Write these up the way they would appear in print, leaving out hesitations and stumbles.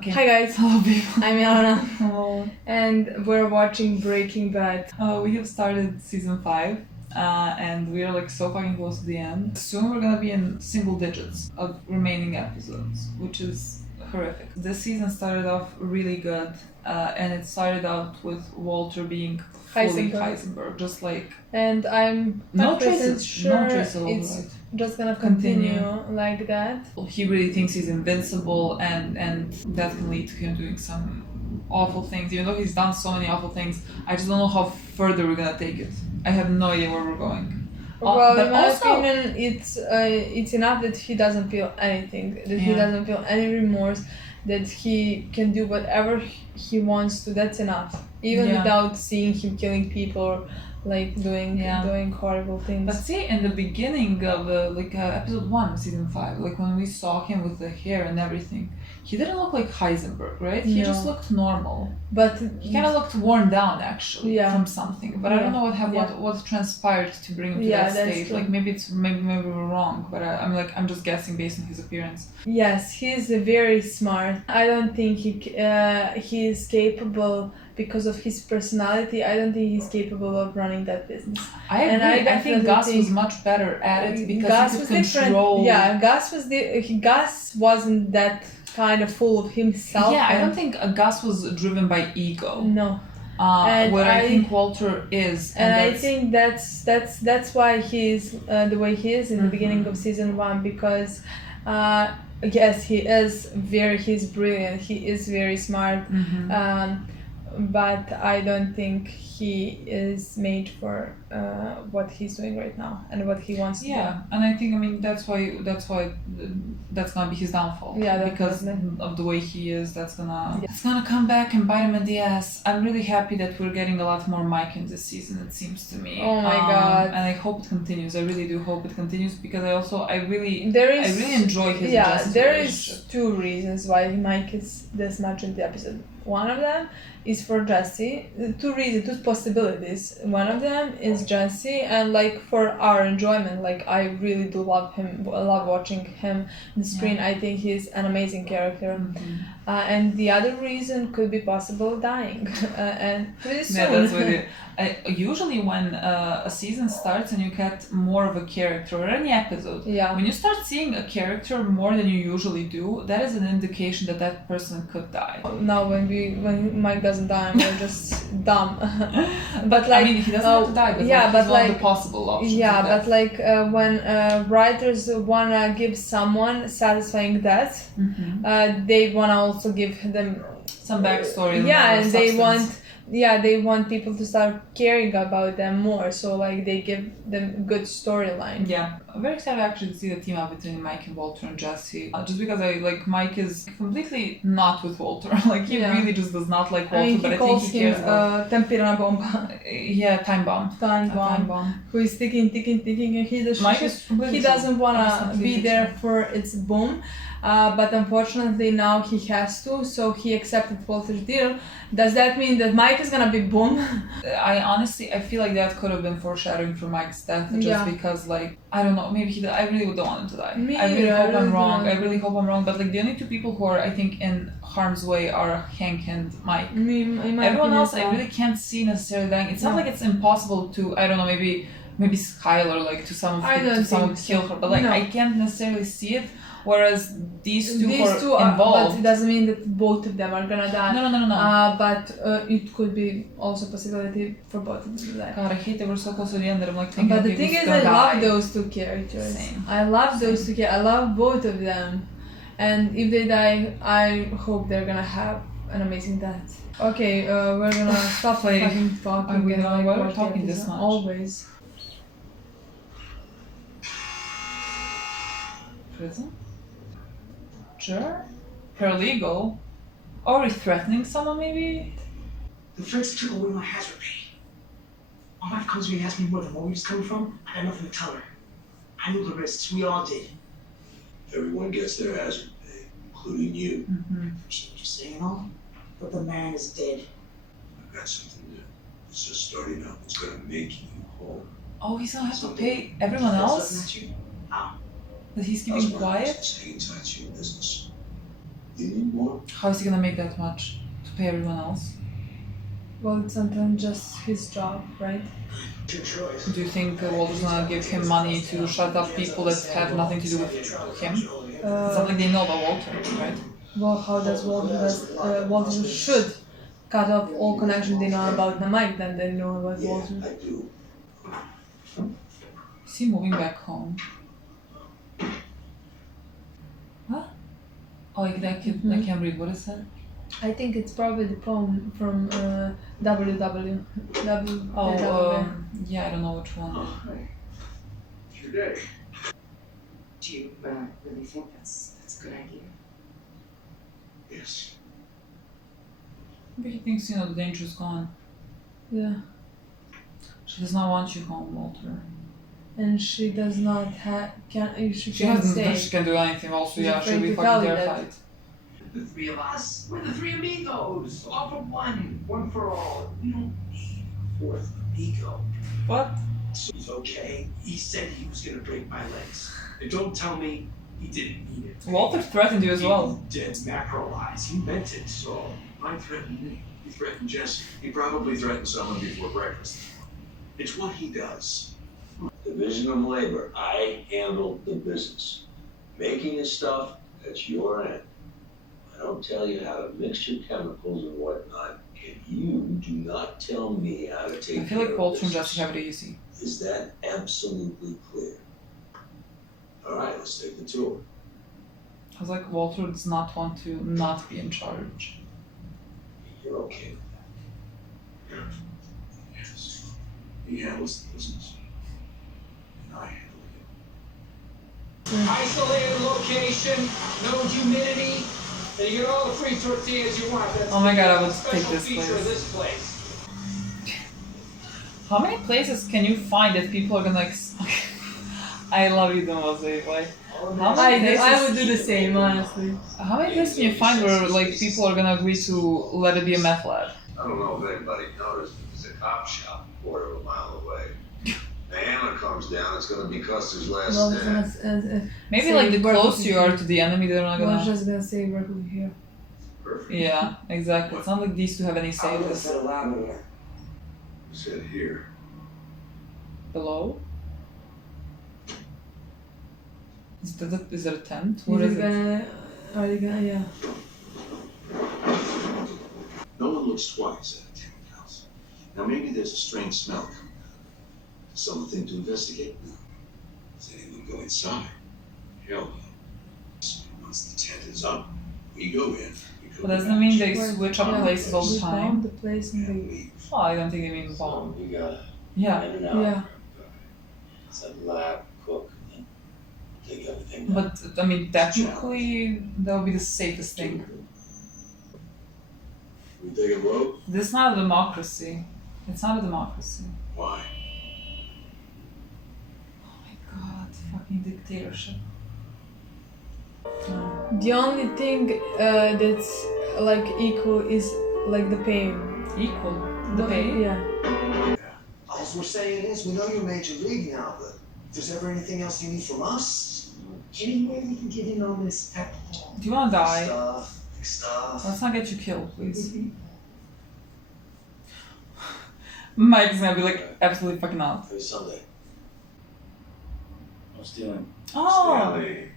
Okay. Hi guys, Hello people. I'm Milena Hello. and we're watching Breaking Bad. We have started season 5 and we are like so fucking close to the end. Soon we're gonna be in single digits of remaining episodes, which is horrific. This season started off really good and it started out with Walter being fully Heisenberg, just like And I'm no 100% traces, sure no trace of it's override. just gonna continue like that. He really thinks he's invincible and that can lead to him doing some awful things. Even though he's done so many awful things, I just don't know how further we're gonna take it. I have no idea where we're going. Well, but in my also- opinion, it's enough that he doesn't feel anything, that he Yeah. doesn't feel any remorse, that he can do whatever he wants to. That's enough, even Yeah. without seeing him killing people or like doing horrible things. But see, in the beginning of episode 1 of season 5, like when we saw him with the hair and everything, he didn't look like Heisenberg, right? He No. just looked normal. But He kind of looked worn down actually from something. But I don't know what transpired to bring him to that that's state. true. Like maybe we're wrong, but I'm just guessing based on his appearance. Yes, he's very smart. I don't think he is capable because of his personality. I don't think he's capable of running that business. I agree. And I think Gus was much better at it because he could control. Yeah, Gus wasn't that kind of full of himself. Yeah, I don't think Gus was driven by ego. No. What I think Walter is, and I think that's why he's the way he is in the beginning of season 1, because yes, he's brilliant, he is very smart, but I don't think he is made for what he's doing right now and what he wants to do. Yeah, and I think that's why that's gonna be his downfall. Yeah, because definitely. of the way he is, that's gonna come back and bite him in the ass. I'm really happy that we're getting a lot more Mike in this season. It seems to me. Oh my god! And I hope it continues. I really do hope it continues because I really enjoy his. Yeah, there is 2 reasons why Mike is this much in the episode. One of them is for Jesse. 2 possibilities. One of them is Jesse, and like for our enjoyment, like I really do love him. I love watching him on the screen. I think he's an amazing character. And the other reason could be possible dying, and pretty soon. Yeah, that's what it. Usually when a season starts and you get more of a character or any episode, when you start seeing a character more than you usually do, that is an indication that that person could die. Now when Mike doesn't die, we're just dumb. But like, I mean, he doesn't have to die, but he's one of the possible options. Yeah, but like when writers wanna give someone satisfying death, they wanna also give them some backstory. And they want people to start caring about them more, so like they give them good storyline. Yeah, I'm very excited actually to see the team up between Mike and Walter and Jesse. Just because I like Mike is completely not with Walter. Like he really just does not like Walter, but I think he cares about. Tempirana bomba. Yeah, time bomb. Time bomb. Who is ticking, and he doesn't wanna be there for its boom. But unfortunately now he has to, so he accepted Walter's deal. Does that mean that Mike is gonna be boom? I feel like that could have been foreshadowing for Mike's death, just because like I don't know, maybe I really don't want him to die. I really hope I'm wrong. I really hope I'm wrong. But like the only 2 people who are I think in harm's way are Hank and Mike. Everyone else I really can't see necessarily dying. It's not like it's impossible to maybe Skylar like to some kill her, but like I can't necessarily see it. Whereas these two are involved. But it doesn't mean that both of them are gonna die. No. But it could be also a possibility for both of them to die. God, I hate that we're so close to the end that I'm like thinking. But the thing is, I love those 2 characters. Same. I love those 2 characters. I love both of them. And if they die, I hope they're gonna have an amazing death. Okay, we're gonna stop fucking talking. Why are we talking this much? Always. Prison? Sure. Paralegal? Or we threatening someone maybe? The feds took away my hazard pay. My wife comes to me and asks me where the mortgage is coming from. I had nothing to tell her. I knew the risks. We all did. Everyone gets their hazard pay, including you. Shit, you're saying all? But the man is dead. I've got something new. It's just starting out. It's gonna make you whole. Oh, he's gonna have to pay everyone else? How? That he's keeping quiet? Stay in touch, your business. You need more? How is he gonna make that much to pay everyone else? Well, it's sometimes just his job, right? Your choice. Do you think Walter's gonna give him money to shut up people that have nothing to do with him? It's not like they know about Walter, right? Well, how does Walter should cut off all connection they know about the Mike than they know about Yeah, Walter. I do. Is he moving back home? What? Oh, I can't read. What is that? I think it's probably the poem from WW. Oh, yeah, I don't know which one. It's your day. Do you really think that's a good idea? Yes. Maybe he thinks, the danger's gone. Yeah. She does not want you home, Walter. And she does not she She can't hasn't stay. she can do anything also, She's yeah, she'll afraid be to fucking tell you that. terrified. The three of us. We're the three amigos. All for one. One for all. We don't need a fourth amigo. What? So he's okay. He said he was gonna break my legs. And don't tell me he didn't mean it. Walter threatened you as well. He did macro eyes. He meant it. So Mine threatened me. He threatened Jesse. He probably threatened someone before breakfast. It's what he does. Division of labor. I handle the business. Making the stuff, that's your end. I don't tell you how to mix your chemicals and whatnot, and you do not tell me how to take I feel care like of Walter and business. Jesse have it easy. Is that absolutely clear? All right, let's take the tour. I was like, Walter does not want to not be in charge. You're okay with that? Yes. He handles the business. And I handle it. isolated location, no humidity, and you get all the free tortillas you want. That's Oh my God, I would the take special this feature of place. this place. How many places can you find that people are gonna I love you, Jose. Like, how many I would places? do the same, honestly. How many places can you find where like people are gonna agree to let it be a meth lab? I don't know if anybody noticed, but there's a cop shop a quarter of a mile away. The hammer comes down, it's gonna be Custer's last Well, stand. Maybe say like the work closer with you are to the enemy, they're not I was gonna. just gonna say work over here. Perfect. Yeah, exactly. It's not like these two have any say in this. a lab in there. You said here. Below? Is that a tent? Are What is you it? gonna, yeah. No one looks twice at a tenant house. Now maybe there's a strange smell coming out. Something to investigate? No. Does anyone go inside? Hell no. So once the tent is up, we go in. We go But doesn't that mean they Where- switch up yeah, places all the we time? found the place and and they, leave. Oh, I don't think they mean bomb. We gotta Yeah, in and out. yeah. It's a lab, cook, and take everything down. but I mean, technically, that would be the safest thing. We take a vote? This is not a democracy. It's not a democracy. Why? Oh my god, fucking dictatorship. No. The only thing that's like equal is like the pain. Equal. The pay? Yeah. All we're saying is, we know you're Major League now, but if there's ever anything else you need from us, Any way we can get in on this at all? Do you wanna die? big stuff. Let's not get you killed, please. Mike's gonna be like, absolutely fucking not. Every Sunday. I was stealing. Oh! Stanley.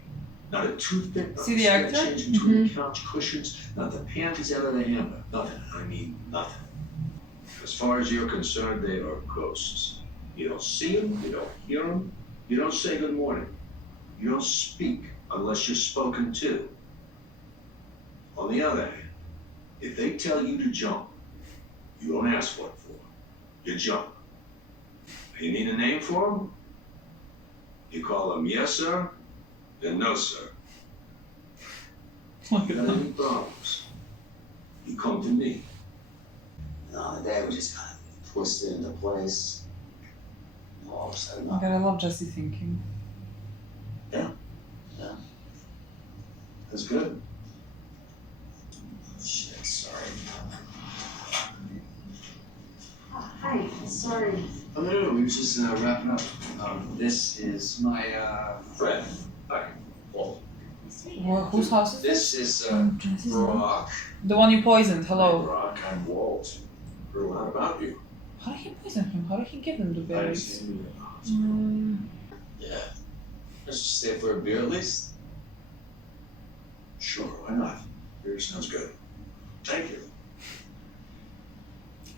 Not a toothpick, not See a the spare actor? change between the couch cushions, not the panties out of the hammer. Nothing. I mean nothing. As far as you're concerned, they are ghosts. You don't see them, you don't hear them, you don't say good morning. You don't speak unless you're spoken to. On the other hand, if they tell you to jump, you don't ask what for. You jump. You need a name for them? You call them yes, sir, then no, sir. Look If at you have them. any problems, you come to me. And on the day, we just kind of twisted into place. And all of a sudden, Oh my god, I love Jesse thinking. That's good. shit, sorry. Hi, sorry. Oh, no, we were just wrapping up. This is my, Fred. Hi. Paul. Nice Whose house is this? This is Jesse's Brock. The one you poisoned. Hi, Hello. Brock. I'm Walt. Heard a lot about you. How did he poison him? How did he give him the I berries? understand you in the hospital. Yeah. Let's just stay for a beer at least. Sure, why not? Beer sounds good. Thank you.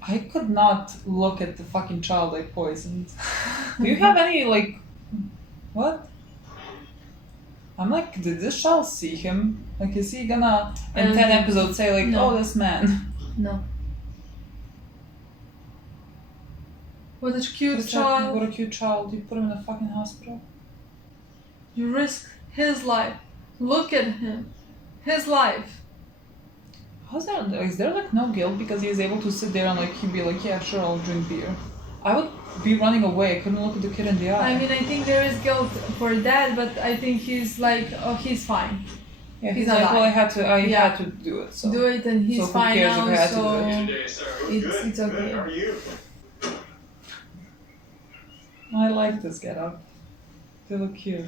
I could not look at the fucking child I poisoned. Do you have any, like... What? I'm like, did this child see him? Like, is he gonna, in 10 episodes, say like, no. oh, this man? No. What a cute What child. a cute child. You put him in a fucking hospital? You risk his life. Look at him. His life. Is there like no guilt because he is able to sit there and like he'd be like, yeah, sure, I'll drink beer. I would be running away. I couldn't look at the kid in the eye. I mean, I think there is guilt for that, but I think he's like, oh, he's fine. Yeah, he's like, alive. well, I had to do it. So. Do it, and he's So who fine cares if now. I had to So do it? Today, sir. it's okay. How are you? I like this getup. They look cute.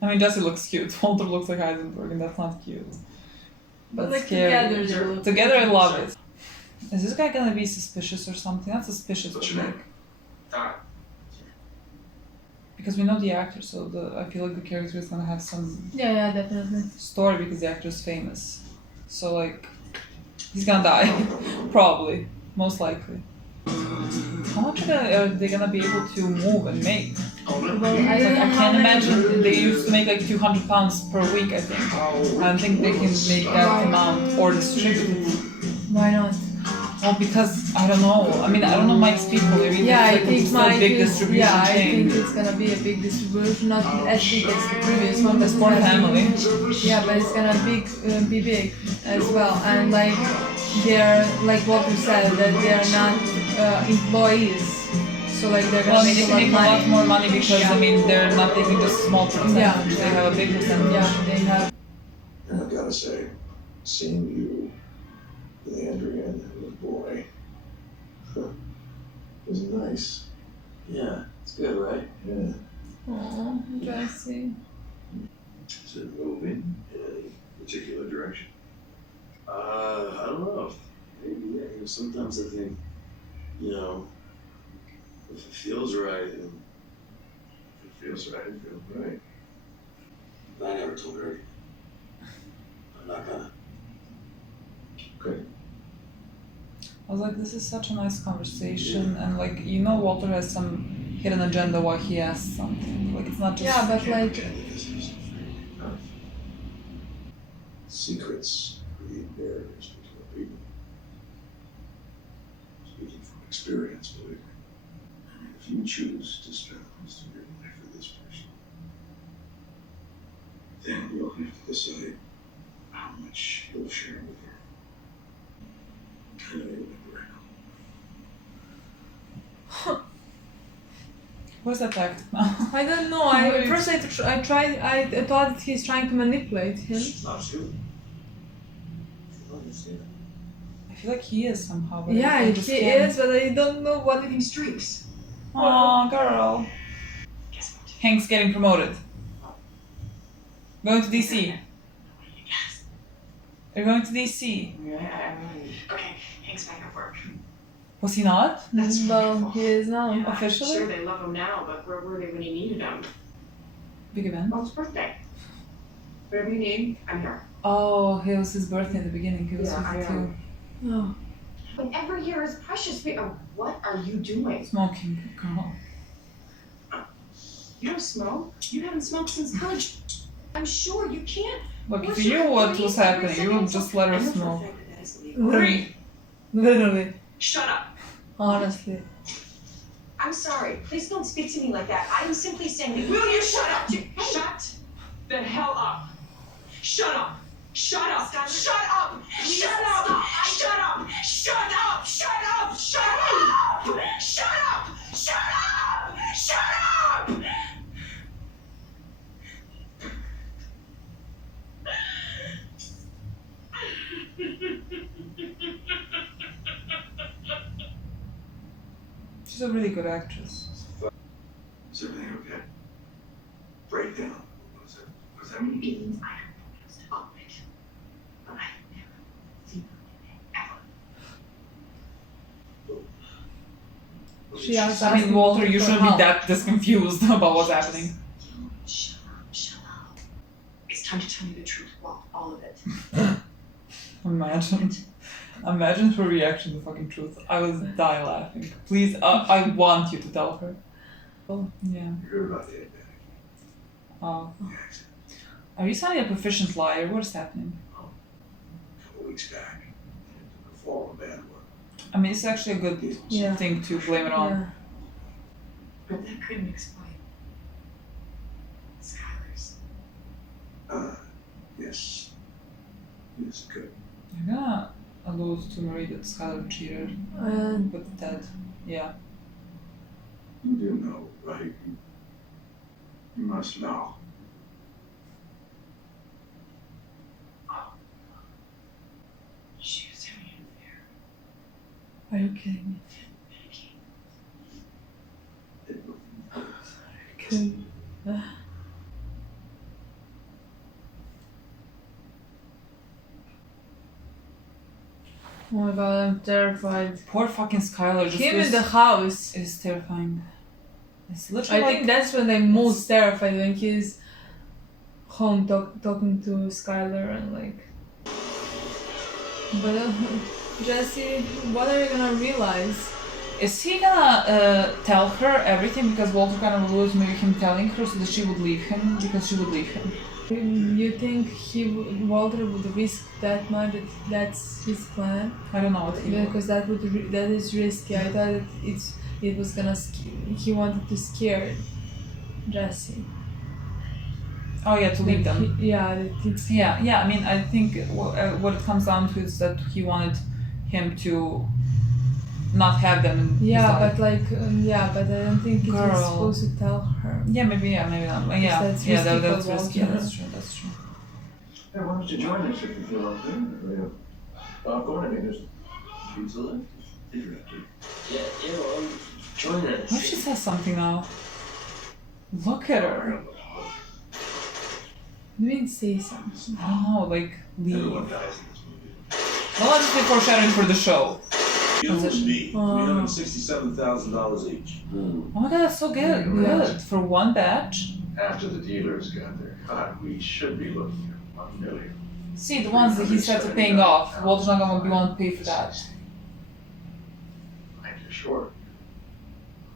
I mean, Jesse looks cute. Walter looks like Heisenberg, and that's not cute. But That's like scary. together, they look Together, I love it. Is this guy gonna be suspicious or something? Not suspicious, but like because we know the actor, so I feel like the character is gonna have some Yeah, definitely. story because the actor is famous. So like, he's gonna die, probably, most likely. How much are they gonna be able to move and make? Well, I don't Like, know I how can't many. imagine they used to make like 200 pounds per week. I think. I don't think they can make that amount or distribute it. Why not? Well, because I don't know. I mean, I don't know Mike's people. Maybe Yeah, I it's like think it's a Mike big is. distribution Yeah, I chain. think it's gonna be a big distribution, not as big as the previous one, but It's for it's gonna family. Yeah, but it's gonna be big as well, and like they're like what you said that they are not employees, so like they're Well, gonna I mean, make they a can lot make a of lot money. more money because I mean they're not taking just a small percentage. Yeah. They have a big percentage. Yeah, they have. And I gotta say, seeing you with Andrea and the boy was nice. Yeah, it's good, right? Yeah. Oh, Jesse. Is it moving in any particular direction? I don't know. Maybe, yeah. You know, sometimes I think, you know, if it feels right, and if it feels right, it feels right. But I never told her. I'm not gonna. Okay. I was like, this is such a nice conversation, and like you know, Walter has some hidden agenda why he asked something. Like it's not just. Yeah, but like Secrets create barriers between people. Speaking from experience, believe me. And if you choose to spend most of your life with this person, then you'll have to decide how much you'll share with her. I know you'll never know. Where's that act? I don't know. At first I thought that he's trying to manipulate him. Loves you. She'll understand. I feel like he is somehow. But Yeah, I he just can't. is, but I don't know what. These streaks. Aw, girl. Guess what? Hank's getting promoted. Going to DC. Yes. They're going to DC. Yeah. Okay, Hank's back at work. Was he not? That's Well, wonderful. he is now. Yeah, Officially? Sure, they love him now, but where were they when he needed them? Big event. Oh, it's birthday. Whatever you need, I'm here. Oh, it was his birthday in the beginning. He was Yeah, I 52. know. Oh. When every year is precious. What are you doing? Smoking, girl. You don't smoke. You haven't smoked since college. I'm sure you can't. Look, if What's you your knew what breathe was every happening, you would second? just let her I know for a smoke. fact that that is illegal. Literally. Shut up. Honestly. I'm sorry. Please don't speak to me like that. I'm simply saying, will you shut up? Shut the hell up. Shut up. Shut up. Shut up. Shut up. Shut up. Shut up. Shut up. Shut up. Shut up. Shut up. Shut up. She's a really good actress. Is everything okay? Breakdown. What does that mean? It means She asked I mean, Walter, you for shouldn't be help. that confused about what's happening. Shut up, shut up. It's time to tell me the truth, Walt, all of it. Imagine her reaction to fucking truth. I was die laughing. Please, I want you to tell her. Oh, yeah. You heard about the pandemic. Oh. The accident. Are you sounding a proficient liar? What is happening? A couple weeks back. It took a fall in bad work. I mean, it's actually a good thing to blame it on. Yeah. But that couldn't explain Skylar's. Yes. Yes, good. You're gonna allude to Marie that Skylar cheated with Ted. Yeah. You do know, right? You must know. She was having an affair. Are you kidding me? Kidding. Oh my god, I'm terrified. Poor fucking Skylar. Just Him in the house. is terrifying. It's literally I think that's when I'm most terrified, when he's home talking to Skylar and like. But Jesse, what are you gonna realize? Is he gonna tell her everything because Walter kind of alludes maybe him telling her so that she would leave him because she would leave him? You think Walter would risk that much? That's his plan? I don't know what he would. Because that is risky. I thought it was gonna he wanted to scare Jesse. Oh yeah, to leave them. Yeah. Yeah. I mean, I think what it comes down to is that he wanted him to not have them. In his life. But but I don't think it was supposed to tell her. Yeah, maybe not. That's That's risky risky. for That's true. Hey, why don't you join us if you feel up there? Popcorn, I mean, there's pizza left. Yeah, join us. What if she says something now? Look at her. You didn't say something. I don't know, like leave. Everyone dies in this movie. Well, let's be foreshadowing for the show. You and me, Oh. $367,000 each. Oh my god, that's so good. Good for one batch. After the dealers got their cut, we should be looking at $1 million. See, the ones that he started paying off, Walter's not gonna be one to pay for that. Like you're short.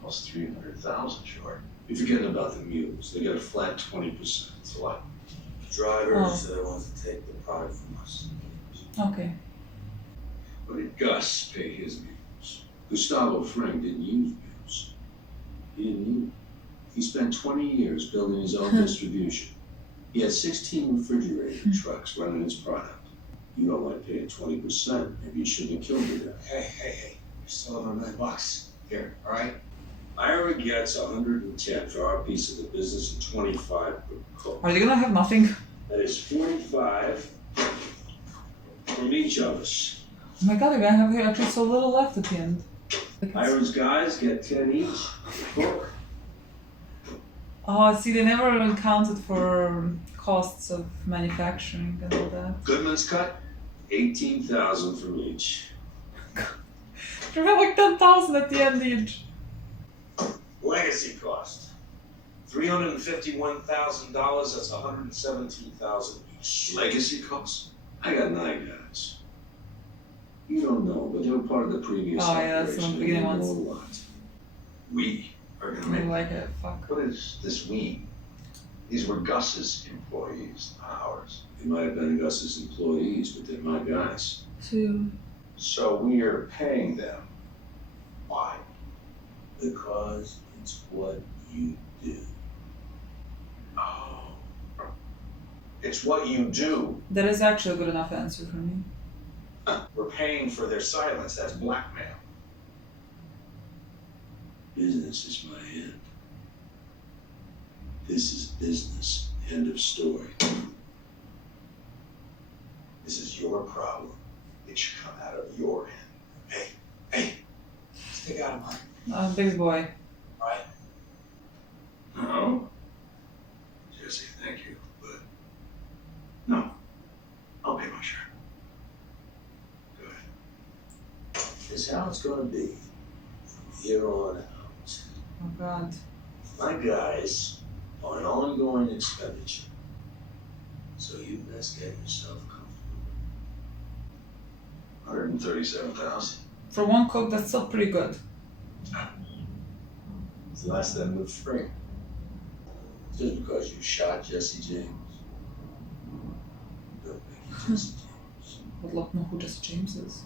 Almost 300,000 short. You're forgetting about the mules. They got a flat 20%. It's a lot. Drivers are the ones that take the product from us. Okay. But did Gus pay his mules? Gustavo Frank didn't use mules. He didn't need them. He spent 20 years building his own distribution. He had 16 refrigerated trucks running his product. You don't like paying 20%. Maybe you shouldn't have killed the guy. Hey. You still have $1 million. Here, alright? Ira gets 110 for our piece of the business and 25 for Cook. Are they gonna have nothing? That is 45 from each of us. Oh my god, they're gonna have actually so little left at the end. Ira's guys get 10 each. Cook. Oh, see, they never accounted for costs of manufacturing and all that. Goodman's cut, 18,000 from each. They have like 10,000 at the end each. Legacy cost. $351,000, that's $117,000 each. Legacy costs? I got 9 guys. You don't know, but they were part of the previous yeah, that's operation. the beginning They know ones. a lot. We are gonna I make. like it, fuck. What is this we? These were Gus's employees, not ours. They might have been Gus's employees, but they're my guys. So we are paying them. Why? Because it's what you do. Oh. It's what you do. That is actually a good enough answer for me. We're paying for their silence. That's blackmail. Business is my end. This is business. End of story. This is your problem. It should come out of your hand. Hey, stick out of mine. Big boy. Right? No. Jesse, thank you, but no. I'll pay my share. Go ahead. It's how it's gonna be from here on out. Oh God. My guys are an ongoing expenditure. So you best get yourself comfortable. 137,000. For one cook, that's still pretty good. It's less than the free. Just because you shot Jesse James. Don't make you Jesse James. Would love to know who Jesse James is.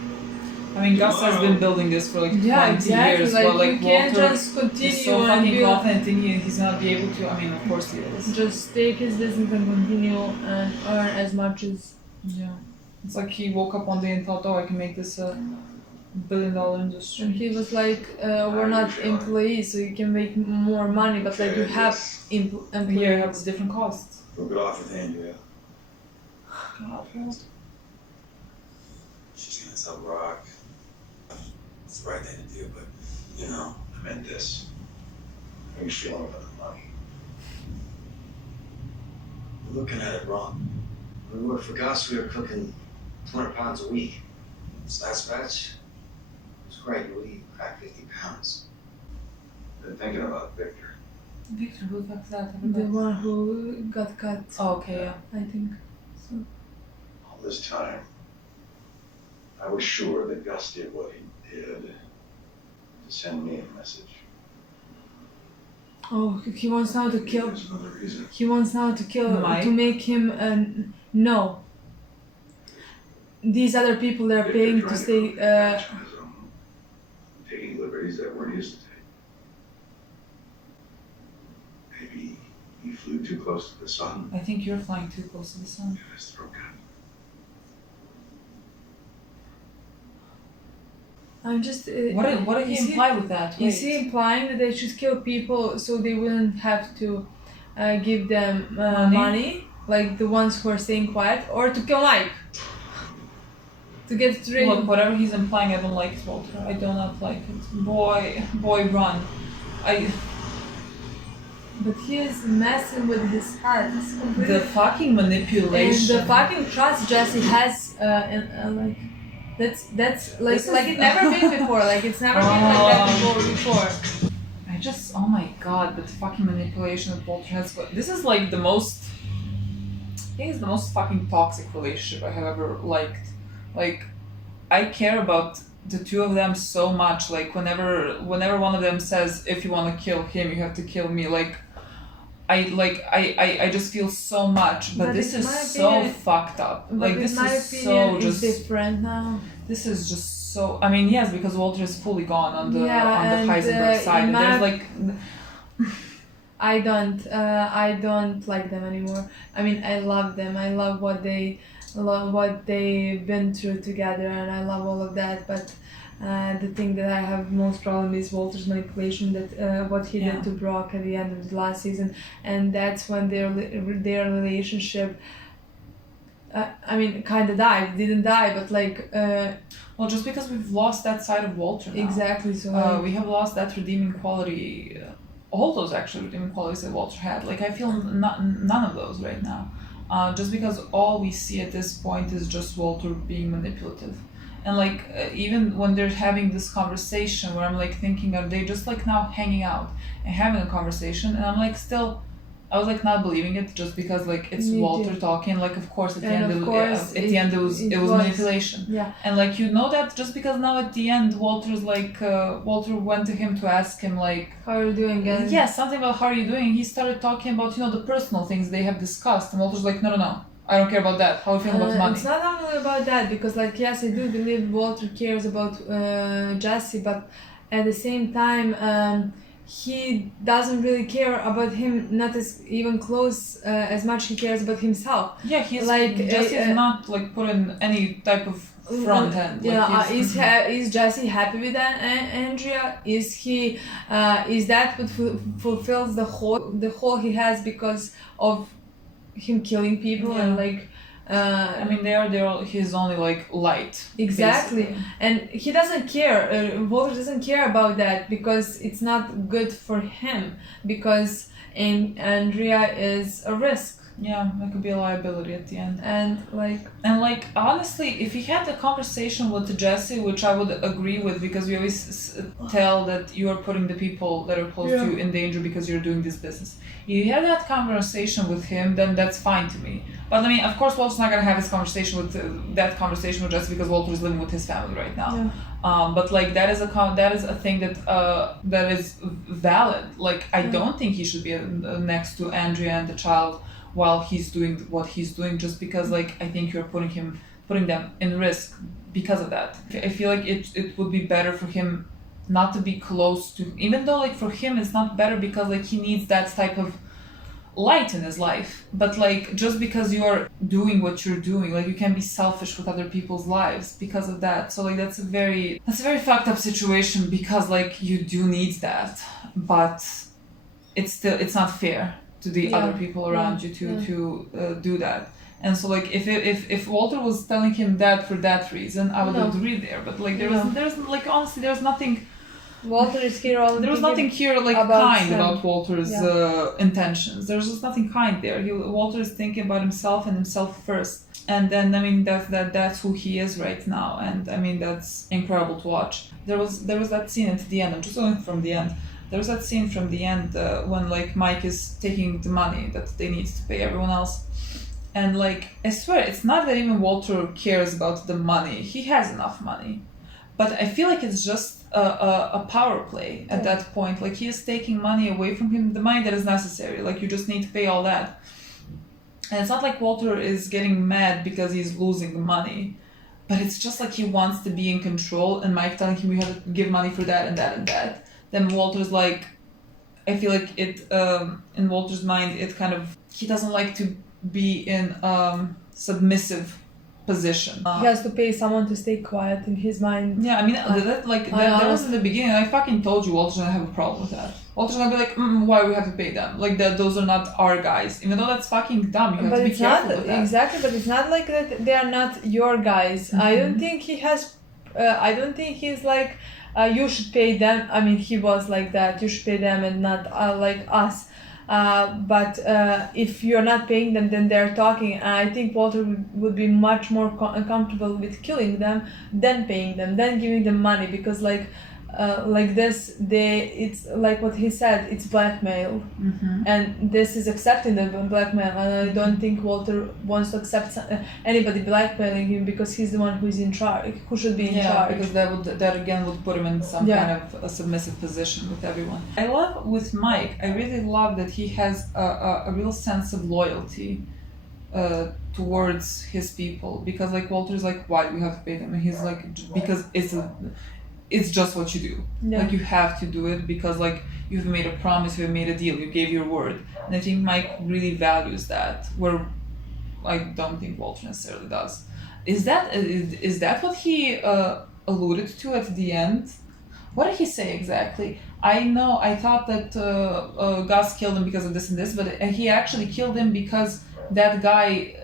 I mean, Gus has been building this for like 20 years, like, but like you can't Walter just continue is so and fucking build. confident in he's not be able to. I mean, of course he is. Just take his business and continue and earn as much as. Yeah. It's like he woke up one day and thought, oh, I can make this a $1 billion industry. And he was like, we're not employees, so you can make more money, but like you have employees. Yeah, it has different costs. Broke it off with Andrea. God, She's gonna tell Brock. It's the right thing to do, but you know, I meant this. How you feeling about the money? We're looking at it wrong. When we worked for Gus, we were cooking 200 pounds a week. This last batch was great. We cracked 50 pounds. Been thinking about Victor. Victor, who the fuck is that? The one who got cut, Oh, okay, yeah. I think. So. All this time, I was sure that Gus did what he did to send me a message. Oh, he wants now to kill. There's another reason. He wants now to kill Mike? to make him no. These other people they're Victor paying tried to stay. cook catch on his own, taking liberties that weren't his to take. Maybe he flew too close to the sun. I think you're flying too close to the sun. Got his throat cut. I'm just. What did he imply with that? Is he implying that they should kill people so they wouldn't have to give them money, like the ones who are staying quiet, or to kill Mike? To get rid. Look, whatever he's implying, I don't like it, Walter. I do not like it. Boy, run. But he is messing with his heart. It's completely. The fucking manipulation. And the fucking trust Jesse has, like. That's like This is- like it never been before. Like it's never been like that before. I just, oh my god, the fucking manipulation that Walter has. This is like the most. I think it's the most fucking toxic relationship I have ever liked. Like, I care about the two of them so much. Like whenever one of them says, if you want to kill him, you have to kill me. Like, I just feel so much, but this is so fucked up. Like this is so just different now. This is just so. I mean, yes, because Walter is fully gone on the and, Heisenberg side. And there's like. I don't like them anymore. I mean, I love them. I love what they've been through together, and I love all of that. But the thing that I have most problem is Walter's manipulation. That what he did to Brock at the end of the last season, and that's when their relationship. I mean, kind of died. Didn't die, but like. Well, just because we've lost that side of Walter now. Exactly. So. We have lost that redeeming quality. All those actually redeeming qualities that Walter had. Like I feel none of those right now. Just because all we see at this point is just Walter being manipulative. And like even when they're having this conversation where I'm like thinking, are they just like now hanging out and having a conversation? And I'm like still, I was like not believing it just because like it's Walter talking. Like of course at the end it was manipulation. Yeah. And like you know that just because now at the end Walter's like Walter went to him to ask him like how are you doing again? Yeah, something about how are you doing. He started talking about the personal things they have discussed, and Walter's like no. I don't care about that. How are you feeling about money? It's not only about that, because like yes, I do believe Walter cares about Jesse, but at the same time he doesn't really care about him, not as even close as much he cares about himself. Yeah, he's like Jesse is not like put in any type of front end. Like, is Jesse happy with that, Andrea? Is he is that what fulfills the hole he has because of him killing people and like I mean they're all he's only like light. Exactly. Basically. And he doesn't care, Walter doesn't care about that because it's not good for him, because Andrea is a risk. Yeah, that could be a liability at the end. And honestly, if he had a conversation with Jesse, which I would agree with, because we always tell that you are putting the people that are close to you in danger because you're doing this business. If you had that conversation with him, then that's fine to me. But I mean, of course, Walter's not gonna have his conversation with that conversation with Jesse because Walter is living with his family right now. Yeah. But like that is a thing that is valid. Like I don't think he should be next to Andrea and the child while he's doing what he's doing, just because like I think you're putting them in risk because of that. I feel like it would be better for him not to be close to, even though like for him it's not better because like he needs that type of light in his life, but like just because you're doing what you're doing, like you can be selfish with other people's lives because of that. So like that's a very fucked up situation because like you do need that, but it's not fair to the other people around you to do that. And so like if Walter was telling him that for that reason, I would agree there, but like there's like honestly there's nothing. Walter is here all there was nothing here like kind about Walter's intentions. There's just nothing kind there. Walter is thinking about himself and himself first, and then I mean that's who he is right now, and I mean that's incredible to watch. There was that scene at the end. I'm just going from the end. There was that scene from the end when like Mike is taking the money that they need to pay everyone else, and like I swear it's not that even Walter cares about the money. He has enough money, but I feel like it's just a power play at that point. Like he is taking money away from him, the money that is necessary. Like you just need to pay all that. And it's not like Walter is getting mad because he's losing money, but it's just like he wants to be in control, and Mike telling him you have to give money for that and that and that. Then Walter's like, I feel like it in Walter's mind it kind of, he doesn't like to be in submissive position. He has to pay someone to stay quiet in his mind. Yeah, I mean that was in the beginning. I fucking told you Walter's gonna have a problem with that. Walter's gonna be like, why do we have to pay them? Like that, those are not our guys. Even though that's fucking dumb, you have to be careful with that. Exactly, but it's not like that. They are not your guys. Mm-hmm. I don't think he has. I don't think he's like, you should pay them. I mean, he was like that. You should pay them and not like us. But if you're not paying them, then they're talking, and I think Walter would be much more comfortable with killing them than paying them, than giving them money, because like this, it's like what he said, it's blackmail, and this is accepting the blackmail, and I don't think Walter wants to accept anybody blackmailing him because he's the one who is in charge, who should be in charge. Because that again would put him in some kind of a submissive position with everyone. I love with Mike, I really love that he has a real sense of loyalty towards his people, because like Walter's like, why do we have to pay them? And he's like, because it's just what you do. Like you have to do it because like you've made a promise, you've made a deal, you gave your word. And I think Mike really values that, where I don't think Walter necessarily does. Is that what he alluded to at the end? What did he say exactly? I thought that Gus killed him because of this and this, but he actually killed him because that guy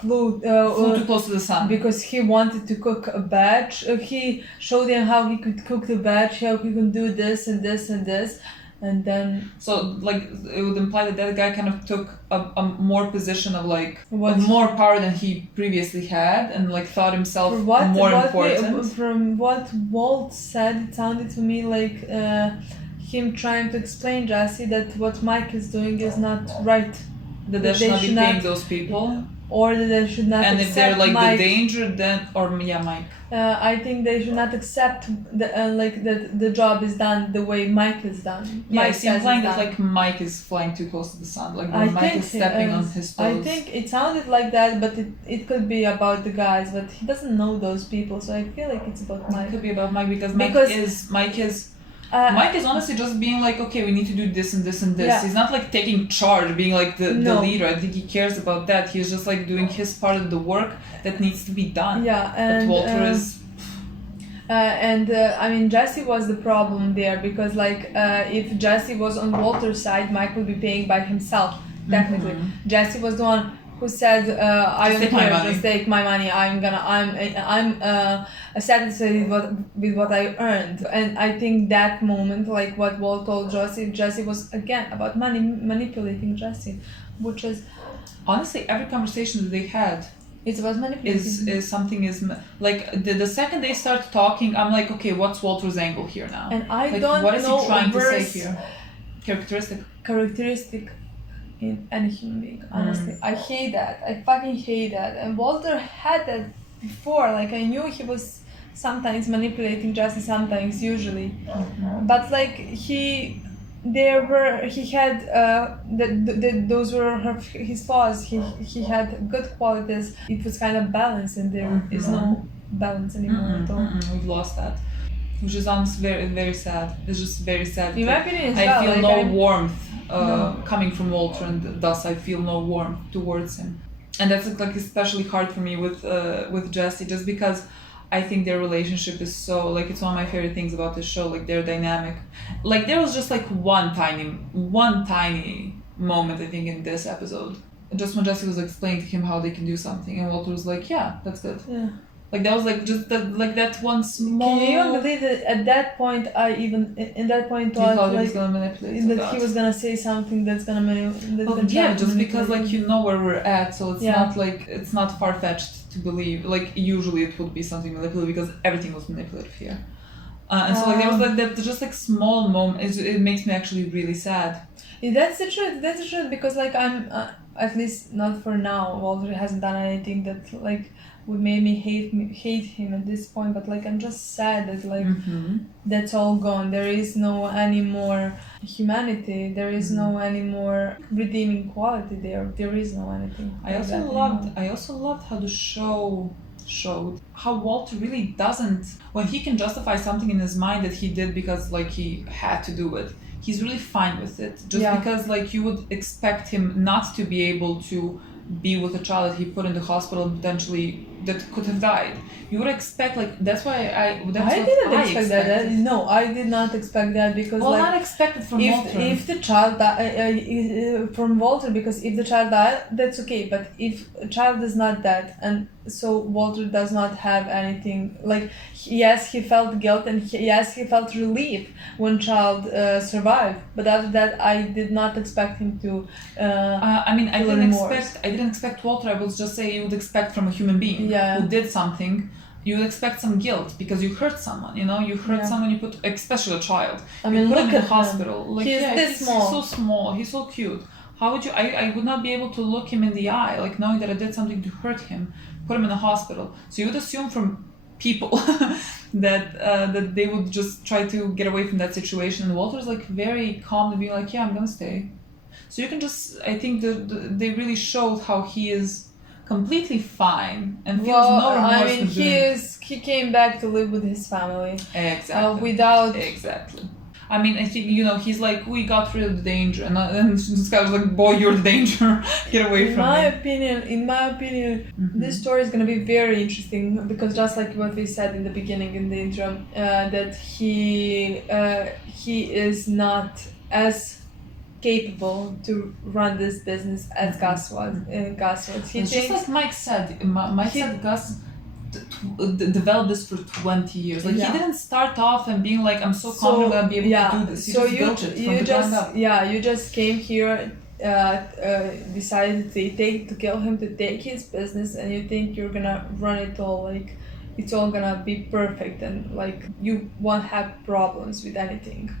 flew too close to the sun. Because he wanted to cook a batch. He showed him how he could cook the batch, how he could do this and this and this, and then... So, like, it would imply that guy kind of took a more position of, like, of more power than he previously had, and, like, thought himself more important. From what Walt said, it sounded to me like him trying to explain Jesse that what Mike is doing is not right. That they should not be paying those people, or that they should not. And accept if they're like Mike, the danger, then Mike. I think they should not accept the job is done the way Mike is done. Yeah, it seems like that like Mike is flying too close to the sun, like Mike is stepping on his toes. I think it sounded like that, but it could be about the guys, but he doesn't know those people, so I feel like it's about Mike. It could be about Mike because Mike is honestly just being like, okay, we need to do this and this and this. Yeah. He's not like taking charge, being like the leader. I think he cares about that. He's just like doing his part of the work that needs to be done. Yeah, and but Walter is. I mean, Jesse was the problem there because like if Jesse was on Walter's side, Mike would be paying by himself technically. Mm-hmm. Jesse was the one who said, "I don't care, just take my money. I'm satisfied with what I earned." And I think that moment, like what Walt told Jesse was again about money, manipulating Jesse, which is honestly, every conversation that they had it was manipulative. is something like the second they start talking, I'm like, okay, what's Walter's angle here now? And I like, don't what is know he trying to say worse here? Characteristic. In any human being, honestly. I hate that. I fucking hate that. And Walter had that before. Like, I knew he was sometimes manipulating Jesse, sometimes, usually. But like, he had those were his flaws. He had good qualities. It was kind of balanced, and there is no balance anymore at all. We've lost that, which is honestly very, very sad. It's just very sad. In my opinion, I feel no warmth coming from Walter, and thus I feel no warmth towards him. And that's like especially hard for me with Jesse, just because I think their relationship is so, like, it's one of my favorite things about this show, like their dynamic. Like, there was just like one tiny moment, I think, in this episode, just when Jesse was explaining to him how they can do something, and Walter was like, yeah, that's good. Yeah. Like, that was like just that one small... Can you even believe that at that point, thought he was gonna manipulate that he was gonna say something that's gonna manipulate? Yeah, just because like you know where we're at, so it's not like, it's not far-fetched to believe. Like, usually it would be something manipulative because everything was manipulative here. And so like there was like that just like small moment. It makes me actually really sad. That's the truth because like I'm at least not for now. Walter hasn't done anything that like would make me hate him at this point, but like I'm just sad that like that's all gone. There is no any more humanity. There is no any more redeeming quality there. There is no anything. I also loved how the show showed how Walter really doesn't, when he can justify something in his mind that he did because like he had to do it, he's really fine with it, just because like you would expect him not to be able to be with a child that he put in the hospital and potentially that could have died. You would expect, like, that's why I didn't expect that. No, I did not expect that because not expected from Walter. If the child from Walter, because if the child died, that's okay. But if a child is not dead, and so Walter does not have anything, like, yes, he felt guilt and yes, he felt relief when child survived. But after that, I did not expect him to. I didn't expect Walter. I was just saying you would expect from a human being who did something. You would expect some guilt because you hurt someone. You know, you hurt someone. You put, especially a child. I mean, look at in the hospital. Like, he's small. He's so small. He's so cute. How would you? I would not be able to look him in the eye, like knowing that I did something to hurt him, put him in the hospital. So you would assume from people that they would just try to get away from that situation. And Walter's like very calmly being like, yeah, I'm gonna stay. So you can just, I think they really showed how he is completely fine and feels no remorse. He came back to live with his family. Exactly. Exactly. I mean, I think, he's like, we got rid of the danger, and this guy was like, boy, you're the danger. Get away from me. In my opinion, this story is gonna be very interesting because just like what we said in the beginning in the intro, that he is not as capable to run this business as Gus was. It's just like Mike said. Mike said Gus developed this for 20 years. Like, he didn't start off and being like, I'm so confident I'll be able to do this. He just built it from the ground up. You just came here, decided to kill him, to take his business, and you think you're gonna run it all, like, it's all gonna be perfect, and like, you won't have problems with anything.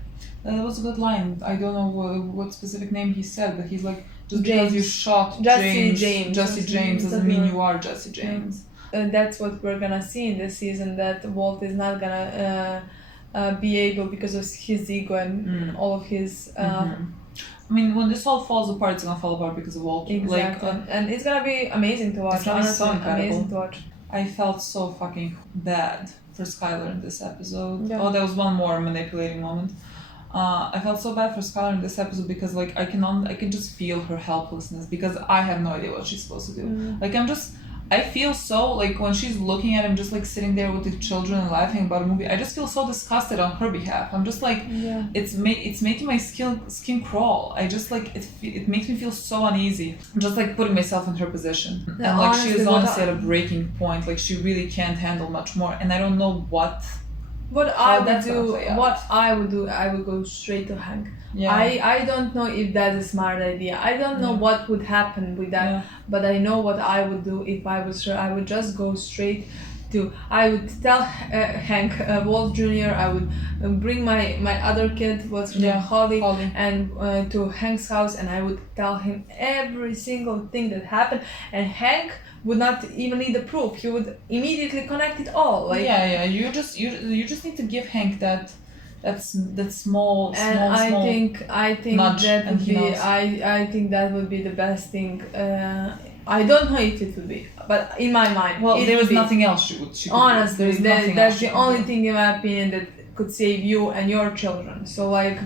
That was a good line. I don't know what specific name he said, but he's like, just James. because you shot Jesse James doesn't mean you are Jesse James. That's what we're gonna see in this season, that Walt is not gonna be able, because of his ego and all of his... I mean, when this all falls apart, it's gonna fall apart because of Walt. Exactly. And it's gonna be amazing to watch. It's gonna be so incredible. Amazing to watch. I felt so fucking bad for Skylar in this episode. Yeah. Oh, there was one more manipulating moment. I felt so bad for Skylar in this episode because like I can just feel her helplessness because I have no idea what she's supposed to do. Like I feel so like when she's looking at him just like sitting there with the children and laughing about a movie, I just feel so disgusted on her behalf. I'm just like it's making my skin crawl. I just like it makes me feel so uneasy. I'm just like putting myself in her position. And like she is honestly at a breaking point. Like she really can't handle much more, and I don't know what What how I would that's gonna do, play out. what I would do, I would go straight to Hank. Yeah. I don't know if that's a smart idea. I don't know what would happen with that, Yeah. but I know what I would do if I was her. I would just go straight to. I would tell Hank, Walt Jr. I would bring my other kid, what's her name, Holly, and to Hank's house, and I would tell him every single thing that happened, and Hank would not even need the proof. He would immediately connect it all. Like You just need to give Hank that small I think nudge, that and would he be knows. I think that would be the best thing. I don't know if it would be, but in my mind, Well, it there was would be. nothing else she could Honestly, do. There was nothing that's else she the could only do. thing, in my opinion, that could save you and your children. So like,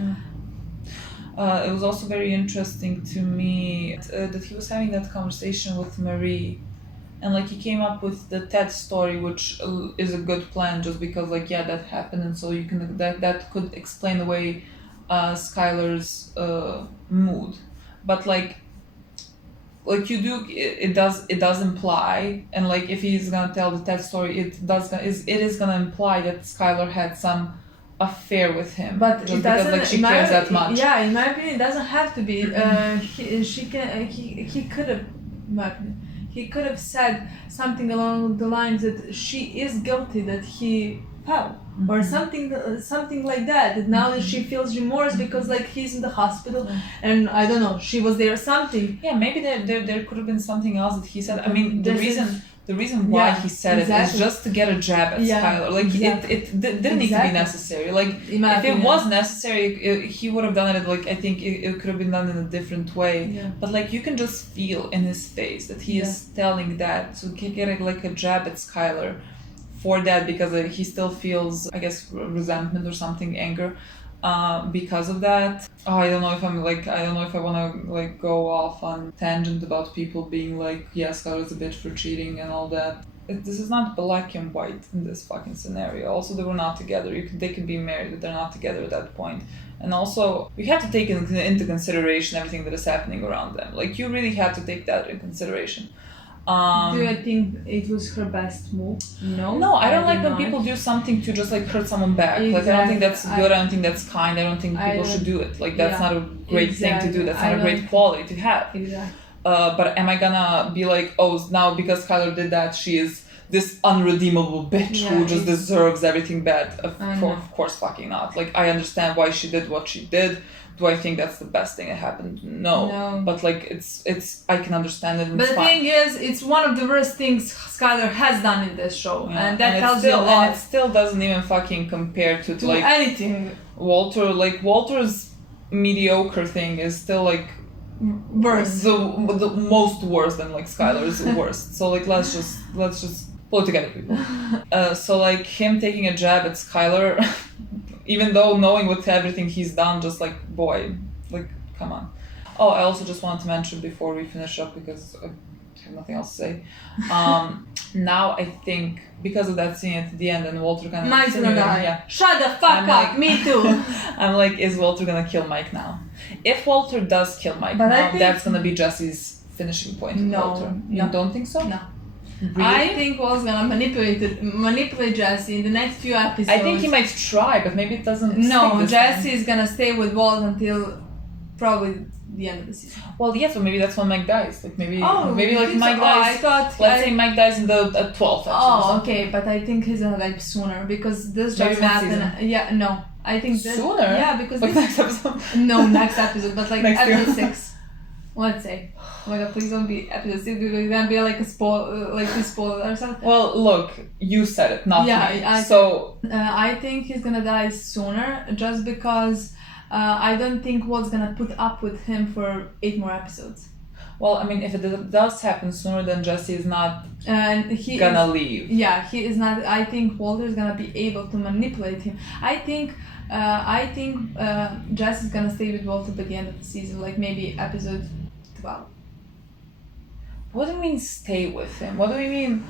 It was also very interesting to me that he was having that conversation with Marie, and like he came up with the Ted story, which is a good plan, just because like that happened, and so you can that could explain away Skylar's mood, but like you do it does imply, and like if he's gonna tell the Ted story, it is gonna imply that Skylar had some affair with him, but just it because doesn't. like she cares that much. Yeah, in my opinion, it doesn't have to be. He could have. He could have said something along the lines that she is guilty that he fell, or something like that. That now that she feels remorse because like he's in the hospital, and I don't know, she was there or something. Yeah, maybe there could have been something else that he said. I mean, the reason why he said it is just to get a jab at Skylar. Like it didn't need to be necessary. Like if it was necessary, he would have done it. Like I think it could have been done in a different way. Yeah. But like you can just feel in his face that he is telling that, so getting like a jab at Skylar for that, because he still feels, I guess, resentment or something, anger. Because of that. I don't know if I want to like go off on tangent about people being like, yes, Skylar's a bitch for cheating and all that. This is not black and white in this fucking scenario. Also, they were not together. They could be married, but they're not together at that point. And also, we have to take into consideration everything that is happening around them. Like, you really have to take that in consideration. Do you think it was her best move? No, I don't like when people do something to just like hurt someone back. Exactly. Like I don't think that's good. I don't think that's kind. I don't think people should do it. Like that's not a great thing to do. That's not a great quality to have. Exactly. But am I gonna be like, oh, now because Skylar did that, she is this unredeemable bitch who just deserves everything bad? Of course fucking not. Like I understand why she did what she did. Do I think that's the best thing that happened? No. But like it's I can understand it. But the thing is, it's one of the worst things Skylar has done in this show, and that tells you a lot. And it still doesn't even fucking compare to like anything. Walter's mediocre thing is still like worse. The most worse than like Skylar's worst. So like let's just pull it together, people. So like him taking a jab at Skylar. Even though knowing with everything he's done, just like, boy, like, come on. Oh, I also just wanted to mention before we finish up, because I have nothing else to say. Now I think, because of that scene at the end, and Walter kind of... Mike's gonna die. Yeah. Shut the fuck up, like, me too. I'm like, is Walter gonna kill Mike now? If Walter does kill Mike now, that's gonna be Jesse's finishing point with Walter. You don't think so? No. Really? I think Walt's gonna manipulate Jesse in the next few episodes. I think he might try, but maybe it doesn't. No, Jesse is gonna stay with Walt until probably the end of the season. Well, yes, but maybe that's when Mike dies. Like maybe like Mike so? dies. Let's say Mike dies in the 12th episode. Oh, okay, but I think he's gonna die sooner because this just happened. Yeah, no, I think this, sooner. Yeah, because like next episode. No, next episode, but like next episode 6. Let's say. Oh my god, please don't be episode 6 because it's gonna be like a spoil, like a spoiler or something. Well, look, you said it, not me. I think he's gonna die sooner just because I don't think Walt's gonna put up with him for 8 more episodes. Well, I mean, if it does happen sooner, then Jesse is not gonna leave. Yeah, he is not. I think Walter is gonna be able to manipulate him. I think Jesse is gonna stay with Walter by the end of the season, like maybe episode 12. What do you mean stay with him? What do you mean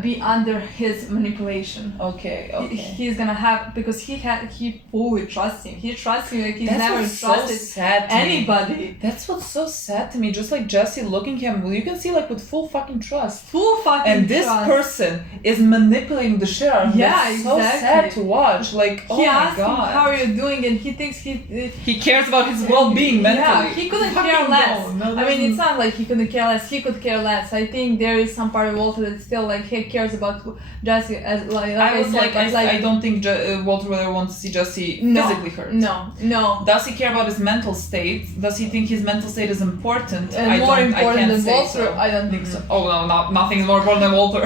be under his manipulation. Okay. He's gonna have, because he fully trusts him. He trusts him like he's That's never what's trusted so sad to anybody. Me. That's what's so sad to me. Just like Jesse looking him, you can see like with full fucking trust. Full fucking and this trust. person is manipulating the shit out of him. Yeah, That's so exactly. sad to watch. Like, oh he my asked god. him, how are you doing? And he thinks he cares about his well-being mentally. Yeah, he couldn't Fucking care less. No, I mean, it's not like he couldn't care less. He could care less. I think there is some part of Walter that still like he cares about Jesse as like I don't think Walter will ever want to see Jesse physically hurt. No. Does he care about his mental state? Does he think his mental state is important? And more important than Walter? So. I don't think so. Oh no, nothing is more important than Walter.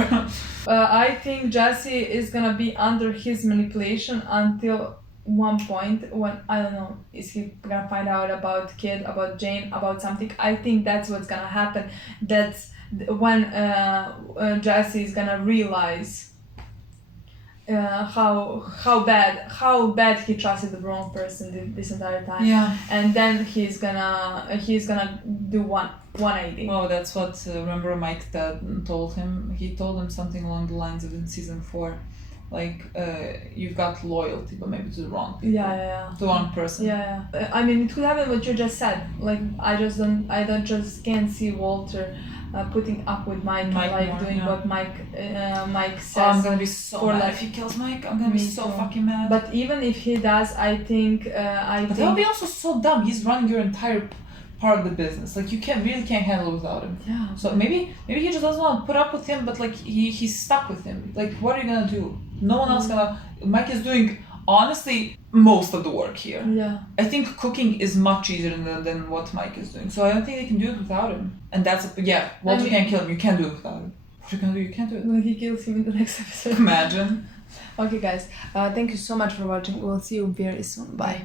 I think Jesse is gonna be under his manipulation until one point when, I don't know, is he gonna find out about Kid, about Jane, about something? I think that's what's gonna happen. That's when Jesse is gonna realize how bad he trusted the wrong person this entire time. Yeah. And then he's gonna do 180. Oh, that's what remember Mike dad told him. He told him something along the lines of in season 4. Like, you've got loyalty, but maybe to the wrong people. Yeah. To the wrong person. Yeah. I mean, it could happen what you just said. Like, I can't see Walter putting up with Mike and like more, doing what Mike says. I'm gonna be so mad if he kills Mike. I'm gonna be so fucking mad. But even if he does, I think that would be also so dumb. He's running your entire part of the business. Like, you really can't handle it without him. Yeah. So maybe he just doesn't want to put up with him, but like he's stuck with him. Like, what are you gonna do? No one else gonna. Mike is doing honestly most of the work here. Yeah. I think cooking is much easier than what Mike is doing. So I don't think they can do it without him. And that's Walter can't kill him. You can't do it without him. What are you gonna do? You can't do it. When he kills him in the next episode. Imagine. Okay, guys. Thank you so much for watching. We'll see you very soon. Bye.